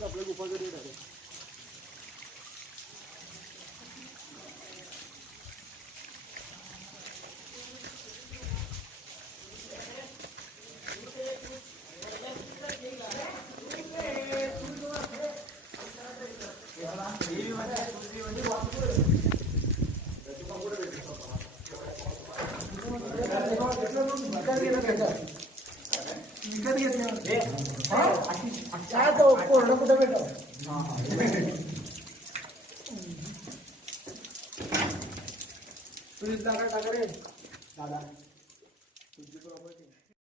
आपल्या गुफाकडे राहिले विकत घेतले कोरडा कुठे भेटतो तू टाका रे दादा